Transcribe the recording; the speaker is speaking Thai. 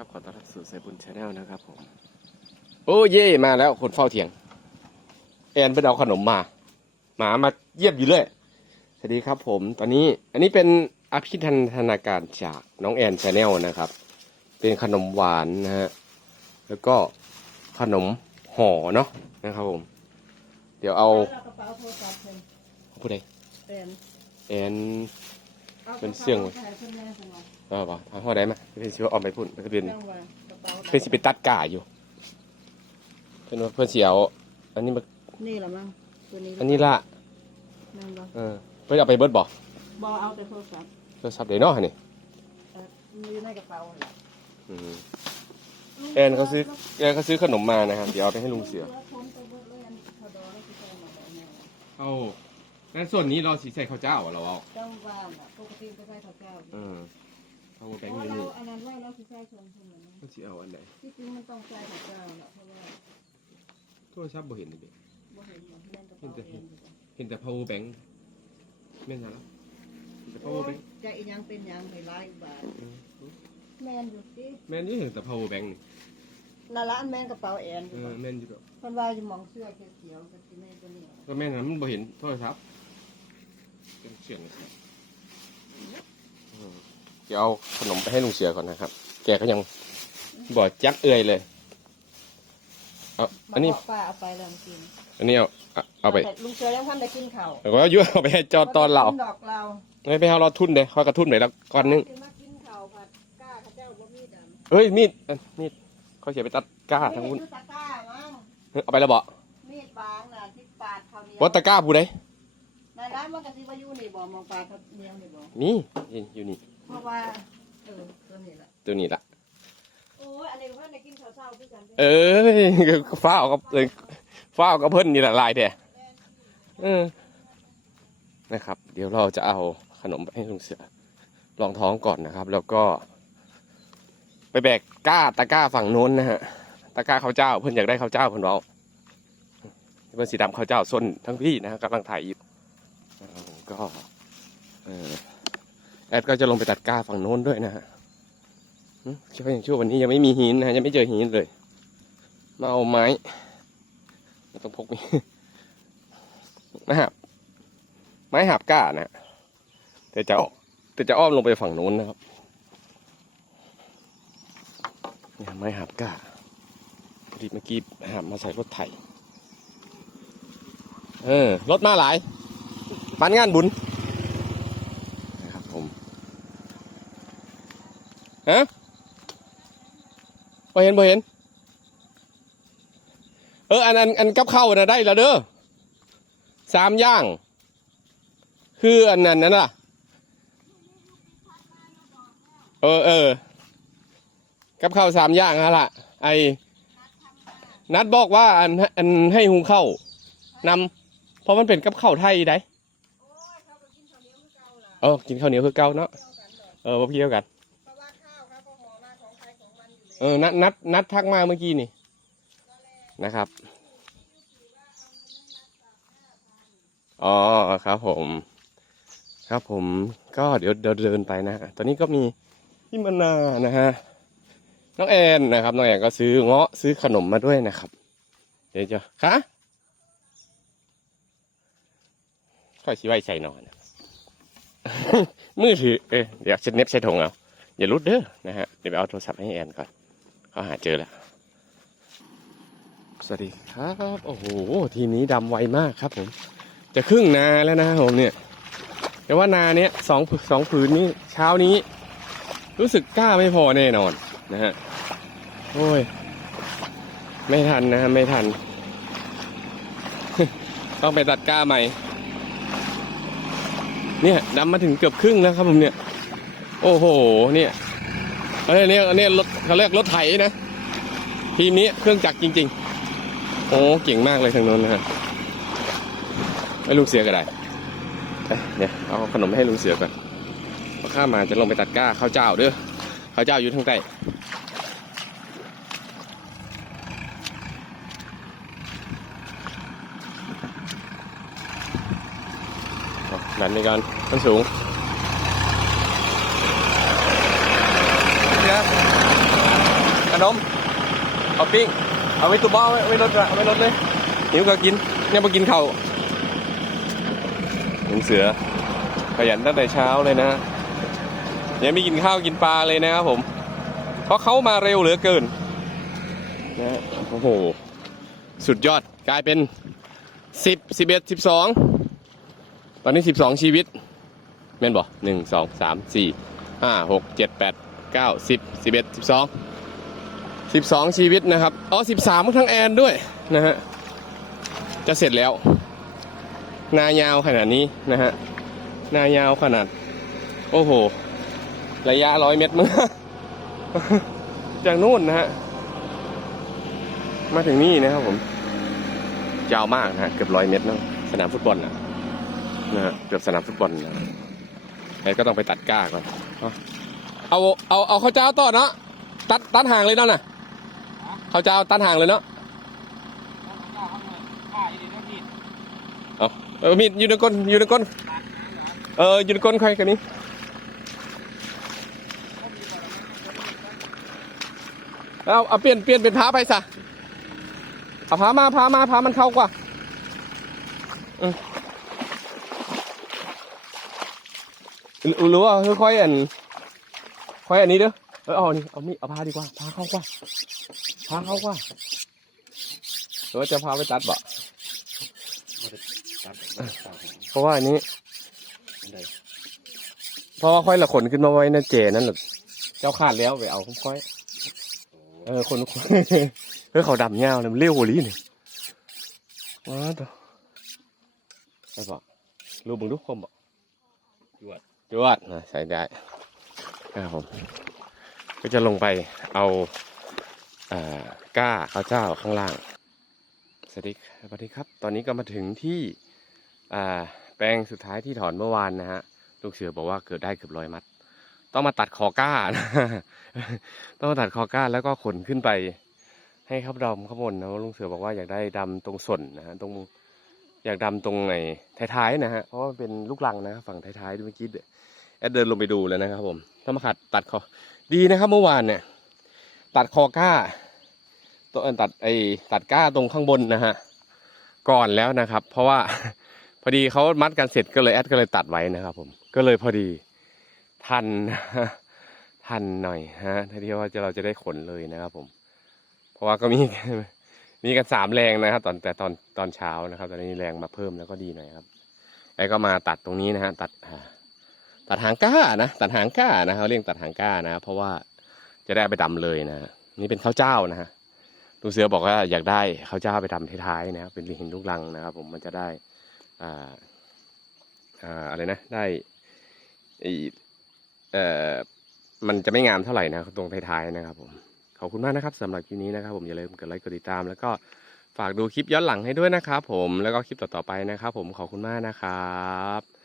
ครับขอต้อนรับสู่สายบุญชาแนลนะครับผม โอ้เย่มาแล้วคนเฝ้าเถียง แอนไปเอาขนมมาหมามาเยี่ยมอยู่เลยสวัสดีครับผม ตอนนี้อันนี้เป็นอภิทันธนาการจากน้องแอนชาแนลนะครับ เป็นขนมหวานนะฮะแล้วก็ขนมห่อเนาะนะครับผม เดี๋ยวเอากระเป๋าโทรศัพท์เพิ่นผู้ใดเป็นแอนอา เป็นเสี่ยงกระป๋าไปให้เพิ่นแม่สมองเออป่ะทางห่อได้ไหมเป็นชิวาเอาไปพุ่นเป็นเรื่องว่ากระเป๋าเพื่อนสิไปตัดก่าอยู่เพื่อนว่าเพื่อนเสียวอันนี้มานี่ละมั้งตัวนี้อันนี้ละนั่นบ่เออเพื่อนเอาไปเบิดบ่บ่เอาแต่โทรศัพท์โทรศัพท์เดี๋ยวเนาะนี่เอ่อมีอยู่ในกระเป๋าแหละอืมแอนเขาซื้อแอนเขาซื้อขนมมานะครับเดี๋ยวเอาไปให้ลุงเสือผมไปเบิดเลยอันพอดอแล้วสิใส่มาแบบนี้เอา งั้นส่วนนี้เราสีใส่ข้าวเจ้าเราเอาจังว่าน่ะปกติจะใส่ข้าวเจ้าเออเอาแบเพงค์ราะอยู่เรานี่อันนั้นไว้เราสิใส่ชนเพิ่นเหมือนนี้ก็สิเอาอันไหนที่จริงมันต้องใส่ข้าวเจ้าน่ะเพราะว่าโทรศัพท์บ่เห็นเลยบ่เห็นหรอกแม่นกระเป๋าเองอยู่จ้ะเห็นแต่ power bank แม่นแล้วเห็นแต่ power bank จะอีหยังเป็นหยังให้หลายบาทเออแม่นอยู่สิแม่นนี่เห็นแต่ power bank นี่นั่นละอันแม่นกระเป๋าแอนอเอยู่อบ่แม่นอยู่แบบเพิ่นว่าอยู่หมองเสื้อเขียวๆกับที่แม่ตัวนี้ก็แม่นนะมันบ่เห็นโทรศัพท์ เป็นเสียงเลยครับอืมเดี๋ยวเอาขนมไปให้ลุงเสือก่อนนะครับ แกก็ยังบ่จักเอื่อยเลย เอาอันนี้มาบกป้าเอาไปแล้วเมื่อกี้นี่อันนี้เอาเอาเอาไปแต่ลุงเสือยังพันได้กินข้าวเอาไว้ยุ่เอาไปให้จอตอนเราดอกเราไม่ไปเอาเราทุนเด้ค่อยกระทุนไปแล้วก้อนนึงสิมากินข้าวผัดกล้าข้าเจ้าบ่มีดำเฮ้ยมีดอันมีดเขาเขียนไปตัดก้าทั้งวุ้นมีดอยู่ตะกร้ามั้งเฮ้ยเอาไปแล้วบ่มีดบางน่ะที่ปาดข้าวเหนียววัตตะก้าผู้ใด ในร้านมันก็สิว่าอยู่นี่บ่มองปาดข้าวเหนียวนี่บ่นี่นี่อยู่นี่ เพราะว่าเออตัวนี้แหละตัวนี้ละโอ้ยอันนี้เพิ่นได้กินข้าวเช้าคือกันเด้เอ้ยฟ้าเอากับเลยฟ้าเอากับเพิ่นนี่แหละลายแท้เออนะครับ เดี๋ยวเราจะเอาขนมไปให้ลุงเสือลองท้องก่อนนะครับ แล้วก็ ไปแบกก้าตะกร้าฝั่งโน้นนะฮะตะกร้าข้าวเจ้าเพิ่นอยากได้ข้าวเจ้าเพิ่นเอาเพิ่นสีดำข้าวเจ้าส้นทั้งพี่นะฮะกำลังถ่ายอยู่นะครับผม ก็แอดก็จะลงไปตัดก้าฝั่งโน้นด้วยนะฮะช่วยอย่างช่ววันนี้ยังไม่มีหินนะยังไม่เจอหินเลย มาเอาไม้ไม่ต้องพกมีไม้หับไม้หับก้านะแต่จะแต่จะอ้อมลงไปฝั่งโน้นนะครับเนี่ยไม้หับก้าพอดีเมื่อกี้หับมาใส่รถไถเออรถมาหลาย ปานงานบุญนะครับผมฮะพอเห็นพอเห็น เอออันอันอันกับข้าวนะได้แล้วเด้อสามอย่าง คืออันนั้นนั่นล่ะ เออเออกับข้าวสามอย่างฮะล่ะ ไอ้นัดบอกว่าอันอันให้หุงข้าวนำเพราะมันเป็นกับข้าวไทยได้ เออกินข้าวเหนียวคือเก่าเนาะเออพี่เดียวกันเพราะว่าข้าวเขาก็ห่อมาของใครของมันอยู่เลยเออนัดนัดนัดทักมาเมื่อกี้นี่นะครับ อ๋อครับผม ครับผมก็เดี๋ยวเดี๋ยวเดินไปนะ ตอนนี้ก็มีพี่มนานะฮะน้องแอนนะครับน้องแอนก็ซื้อเงาะซื้อขนมมาด้วยนะครับ เดี๋ยวจะค่ะค่อยชิไว้ใส่นอน มือถือเออเดี๋ยวเช็ดเน็บใส่ถุงเอาอย่ารุดเด้อนะฮะเดี๋ยวไปเอาโทรศัพท์ให้แอนก่อนเขาหาเจอแล้วสวัสดีครับ โอ้โห ทีนี้ดำไวมากครับผม จะครึ่งนาแล้วนะผมเนี่ย แต่ว่านาเนี้ยสองสองผืนนี้เช้านี้ รู้สึกกล้าไม่พอแน่นอนนะฮะ โอ้ย ไม่ทันนะฮะไม่ทัน ต้องไปตัดกล้าใหม่ เนี่ยดำมาถึงเกือบครึ่งแล้วครับผมเนี่ย โอ้โห เนี่ยเอ้ยเนี่ยเนี่ยรถเขาเรียกรถไถนะ ทีมนี้เครื่องจักรจริง ๆ โอ้เก่งมากเลยทางโน้นนะฮะให้ลุงเสือก็ได้เนี่ยเอาขนมให้ลุงเสือก่อนพอข้ามมาจะลงไปตัดก้าข้าวเจ้าเด้อข้าวเจ้าอยู่ทางใต้ เอาดันไปก่อนมันสูงเดี๋ยวนมเอาปิ้งเอาไว้ตู้บ้าไว้ไว้รถอะเอาไว้รถเลยหิวก็กินเนี่ยมากินข้าวลุงเสือขยันตั้งแต่เช้าเลยนะยังไม่กินข้าวกินปลาเลยนะครับผม เพราะเขามาเร็วเหลือเกินนะฮะโอ้โห สุดยอดกลายเป็นสิบสิบเอนนี้สิบสองชีวิตแม่นบอกหนึ่งสองสามสี่ห้าหกเจ็ดแปดเก้าสิบสิบเอ็ดสิบสองสิบสองชีวิตนะครับอ๋อสิบสามทั้งแอนด้วยนะฮะจะเสร็จแล้ว นายาวขนาดนี้นะฮะนายาวขนาด โอ้โห ระยะร้อยเมตรมั้งจากนู่นนะฮะมาถึงนี่นะครับผมยาวมากนะฮะเกือบร้อยเมตรนอะสนามฟุตบอลนะ นะฮะเกือบสนามฟุตบอลนะแล้ก็ต้องไปตัดก้าก่อนเอาเอาเอาข้าวเจ้าต่อเนาะตัดตัดห่างเลยเนาะน่ะข้าวเจ้าตัดห่างเลยเนาะเอาเออมีดอยู่ในก้นอยู่ในก้นเอออยู่ในก้นใครกันนี้เอาเอาเปลี่ยนเปลี่ยนเป็นพาไปซะเอาพามาพามาพามันเข้ากว่าเออห รือหรือว่าค่อยๆอันค่อยอันนี้เด้อเออเอานี่เอานี่เอาพาดีกว่าพาเข้ากว่าพาเข้ากว่าหรือว่าจะพาไปตัดบ่เพราะว่าอันนี้เพราะว่าค่อยละขนขึ้นมาไว้ในะเจนั่นแหละเจ้าขาดแล้วไปเอาค่อยเออคนคนเฮ้ยเขาดำเงาเลยมันเลี้ยวหัวลีนี่ว้าตัวไปบอกรูปมึงทุกคนบอกจวด จวดนะใส่ได้ครับผมก็จะลงไปเอาก้าข้าวเจ้าข้างล่างสวัสดีสวัสดีครับ ตอนนี้ก็มาถึงที่แปลงสุดท้ายที่ถอนเมื่อวานนะฮะลูกเสือบอกว่าเกิดได้เกือบร้อยมัด ต้องมาตัดคอก้านะต้องมาตัดคอก้าแล้วก็ขนขึ้นไป ให้ครับดำข้างบนนะลุงเสือบอกว่าอยากได้ดำตรงส่วนนะฮะตรง อยากดำตรงไหนท้ายๆนะฮะเพราะว่าเป็นลูกลังนะฝั่งท้ายๆเมื่อกี้แอดเดินลงไปดูแล้วนะครับผมต้องมาขัดตัดคอดีนะครับเมื่อวานเนี่ย ตัดคอก้าตัวตัดไอ้ตัดก้าตรงข้างบนนะฮะก่อนแล้วนะครับ เพราะว่าพอดีเขามัดกันเสร็จก็เลยแอดก็เลยตัดไว้นะครับ ผมก็เลยพอดีทันทันหน่อยฮะถ้าที่ว่าจะเราจะได้ขนเลยนะครับผม เพราะว่าก็มี มีกันสามแรงนะครับ ตอนแต่ตอนตอนเช้านะครับ ตอนนี้แรงมาเพิ่มแล้วก็ดีหน่อยครับ แล้วก็มาตัดตรงนี้นะฮะตัดตัดหางก้านะตัดหางก้านะเขาเรียกตัดหางก้านะ เพราะว่าจะได้ไปดำเลยนะนี่เป็นข้าวเจ้านะฮะลุงเสือบอกว่าอยากได้ข้าวเจ้าไปดำท้ายๆนะครับเป็นหินลูกลังนะครับ ผมมันจะได้อ่าอ่าอะไรนะได้ไอเอ่อมันจะไม่งามเท่าไหร่นะตรงท้ายๆนะครับผม ขอบคุณมากนะครับสำหรับคลิปนี้นะครับ ผมอย่าลืมกดไลค์กดติดตาม แล้วก็ฝากดูคลิปย้อนหลังให้ด้วยนะครับผมแล้วก็คลิปต่อๆไปนะครับ ผมขอบคุณมากนะครับ